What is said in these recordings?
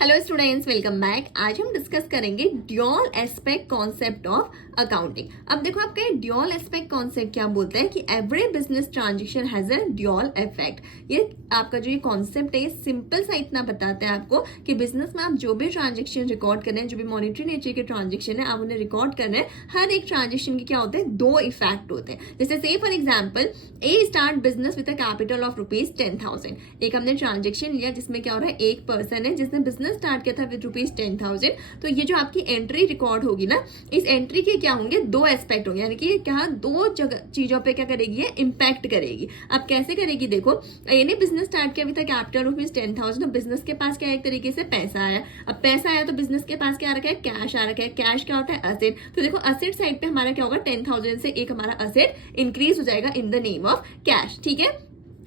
Hello students, welcome back. आज हम discuss करेंगे dual aspect concept of accounting. अब देखो आपका ड्यूअल एस्पेक्ट कॉन्सेप्ट क्या बोलता है कि every business transaction has a dual effect. ये आपका जो ये कॉन्सेप्ट है सिंपल सा इतना बताता है आपको कि बिजनेस में आप जो भी ट्रांजेक्शन रिकॉर्ड कर रहे हैं, जो भी मॉनिटरी नेचर के ट्रांजेक्शन है आप उन्हें रिकॉर्ड कर रहे हैं, हर एक ट्रांजेक्शन के क्या होते हैं, दो इफेक्ट होते हैं। जैसे से for example A start business with a capital of ₹10,000। एक हमने ट्रांजेक्शन लिया जिसमें क्या हो रहा है, एक पर्सन है जिसने बिजनेस स्टार्ट किया था विद ₹10,000। तो ये जो आपकी एंट्री रिकॉर्ड होगी ना, इस एंट्री के क्या होंगे, दो एस्पेक्ट होंगे, यानी कि क्या दो जगह चीजों पे क्या करेगी, इम्पैक्ट करेगी। अब कैसे करेगी, देखो ए ने बिजनेस स्टार्ट किया था कैपिटल ₹10,000, तो बिजनेस के पास क्या एक तरीके से पैसा आया। अब पैसा आया तो बिजनेस के पास क्या आ रखा है, कैश आ रखा है। कैश क्या होता है, असेट। तो देखो असेट साइड पे हमारा क्या होगा, 10,000 से एक हमारा असेट इंक्रीज हो जाएगा in the name of cash. ठीक है,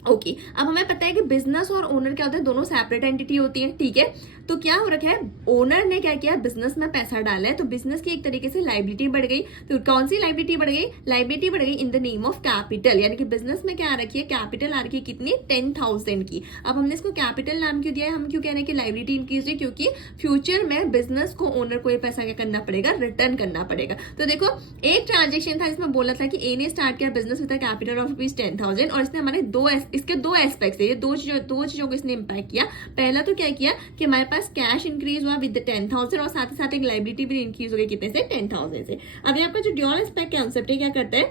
ओके। अब हमें पता है कि बिजनेस और ओनर क्या होता है, दोनों सेपरेट एंटिटी होती है। ठीक है, तो क्या हो रखा है, ओनर ने क्या किया, बिजनेस में पैसा डाला है, तो बिजनेस की एक तरीके से लाइबिलिटी बढ़ गई। तो कौन सी लाइबिलिटी बढ़ गई, लाइबिलिटी बढ़ गई in the name of capital, यानी कि बिजनेस में क्या आ रखी है, कैपिटल आ रखी है कितनी, 10,000 की। अब हमने इसको कैपिटल नाम क्यों दिया है, हम क्यों कह रहे हैं कि लाइबिलिटी इंक्रीज हुई, क्योंकि फ्यूचर में बिजनेस को ओनर को ये पैसा क्या करना पड़ेगा, रिटर्न करना पड़ेगा। तो देखो एक ट्रांजेक्शन था जिसमें बोला था कि ए ने स्टार्ट किया बिजनेस विद कैपिटल ऑफ ₹10,000 और इसने हमारे इसके दो एस्पेक्ट्स है, ये दो चीजों को इसने इंपैक्ट किया। पहला तो क्या किया कि हमारे पास कैश इंक्रीज हुआ विद 10,000 और साथ ही साथ एक लाइबिलिटी भी इंक्रीज हो गई कितने से, 10,000 से। अब आपका जो ड्यूअल एस्पेक्ट कॉन्सेप्ट है क्या करता है,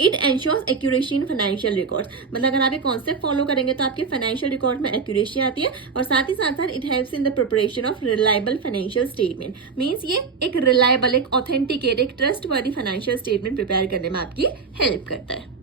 it ensures accuracy in financial records. मतलब अगर आप ये कॉन्सेप्ट फॉलो करेंगे तो आपके फाइनेंशियल रिकॉर्ड में एक्यूरेसी आती है और साथ ही साथ it helps in the preparation of reliable financial statement. Means ये एक रिलायबल, एक ऑथेंटिकेट, एक ट्रस्टवर्दी फाइनेंशियल स्टेटमेंट प्रिपेयर करने में आपकी हेल्प करता है।